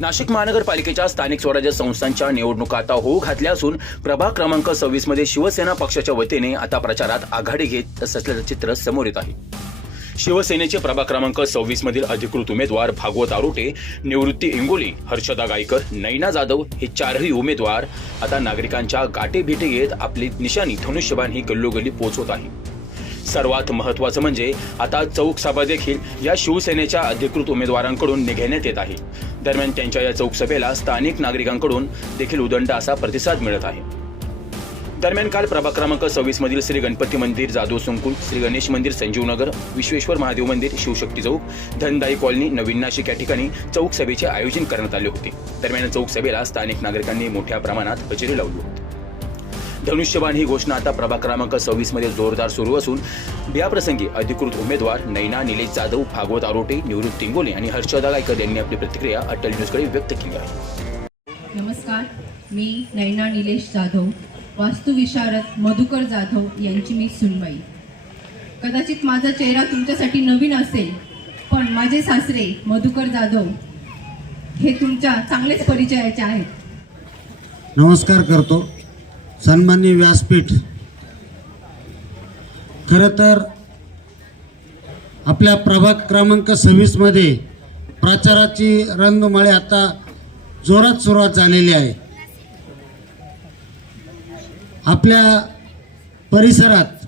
नाशिक महानगरपालिकेच्या स्थानिक स्वराज्य संस्थांच्या निवडणुका आता होऊ घातल्या असून प्रभाग क्रमांक सव्वीसमध्ये शिवसेना पक्षाच्या वतीने आता प्रचारात आघाडी घेत असल्याचं चित्र समोर येत आहे. शिवसेनेचे प्रभाग क्रमांक सव्वीस मधील अधिकृत उमेदवार भागवत आरोटे निवृत्ती इंगोली हर्षदा गायकर नैना जाधव हे चारही उमेदवार आता नागरिकांच्या गाठीभेटी घेत आपली निशाणी धनुष्यबाण ही गल्लोगल्ली पोहोचवत आहे. सर्वात महत्वाचं म्हणजे आता चौक सभा देखील या शिवसेनेच्या अधिकृत उमेदवारांकडून निघण्यात येत आहे. दरम्यान त्यांच्या या चौकसभेला स्थानिक नागरिकांकडून देखील उदंड असा प्रतिसाद मिळत आहे. दरम्यान काल प्रभाग क्रमांक सव्वीस मधील श्री गणपती मंदिर जाधव संकुल श्री गणेश मंदिर संजीवनगर विश्वेश्वर महादेव मंदिर शिवशक्ती चौक धनदाई कॉलनी नवीन नाशिक या ठिकाणी चौक सभेचे आयोजन करण्यात आले होते. दरम्यान चौक सभेला स्थानिक नागरिकांनी मोठ्या प्रमाणात हजेरी लावली होती. धनुष्यबाण ही घोषणा आता प्रभाग क्रमांक सव्वीसमध्ये जोरदार सुरू असून याप्रसंगी अधिकृत उमेदवार नैना निलेश जाधव भागवत आरोटे निवृत्ती इंगोले आणि हर्षदा गायकर यांनी आपली प्रतिक्रिया अटल न्यूजकडे व्यक्त केली आहे. नमस्कार मी नैना निलेश जाधव वास्तुविशारद मधुकर जाधव यांची मी सुनबाई. कदाचित माझा चेहरा तुमच्यासाठी नवीन असेल पण माझे सासरे मधुकर जाधव हे तुमच्या चांगलेच परिचयाचे आहेत. नमस्कार करतो. सन्मान्य व्यासपीठ. खरं तर आपल्या प्रभाग क्रमांक सव्वीसमध्ये प्रचाराची रंगमाळे आता जोरात सुरुवात झालेली आहे. आपल्या परिसरात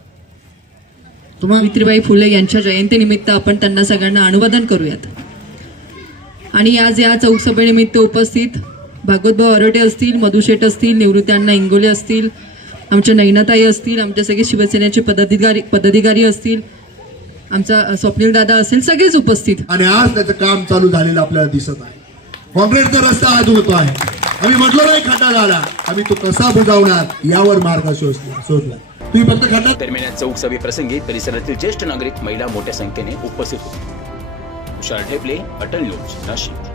तुम्हाला सावित्रीबाई फुले यांच्या जयंतीनिमित्त आपण त्यांना सगळ्यांना अनुवादन करूयात. आणि आज या चौकसभेनिमित्त उपस्थित भागवतभाऊ अरटे असतील मधुशेठ असतील निवृत्ती अण्णा इंगोले असतील आमच्या नैनाताई असतील आमच्या सगळे शिवसेनेचे पदाधिकारी पदाधिकारी असतील आमचा स्वप्नील दादा असेल सगळेच उपस्थित. आणि आज त्याचं काम चालू झालेलं आपल्याला दिसत आहे. काँक्रीटचा रस्ता आज होतो आहे. आम्ही म्हटलो नाही खड्डा झाला. आम्ही तो कसा बुजवणार यावर मार्ग शोधला शोधला. तुम्ही फक्त खड्डा दरम्यान चौक सभेप्रसंगी परिसरातील ज्येष्ठ नागरिक महिला मोठ्या संख्येने उपस्थित होते. तुषार ठेपले अटल न्यूज नाशिक.